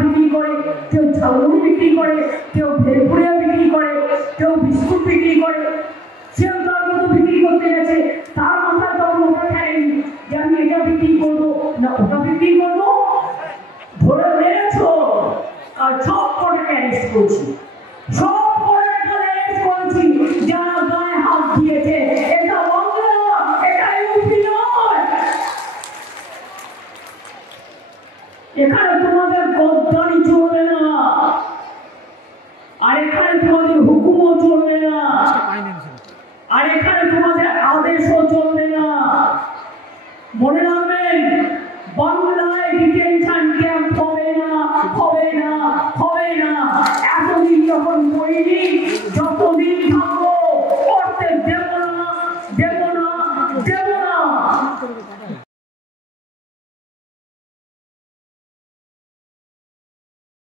বিক্রি করে, কেউ ঝালমুড়ি বিক্রি করে, কেউ ভেলপুরিয়া বিক্রি করে, কেউ বিস্কুট বিক্রি করে। সেও তার মতো বিক্রি করতে গেছে, তার মাথায় তখন ওটা খায়নি যে আমি এটা বিক্রি করবো না ওটা বিক্রি করবো। ধরে মেরেছ আর সব কটাকে অ্যারেস্ট করছি, সব কটাকে অ্যারেস্ট করেছি যারা গায়ে হাত দিয়েছে। এটা বাংলা, এটা ইউপি নয়। এখানে তোমাদের গদ্দারি চলবে না, আর এখানে তোমাদের হুকুমও চলবে না, আর এখানে তোমাদের আদেশও চলবে না। মনে রাখবেন, বাংলায়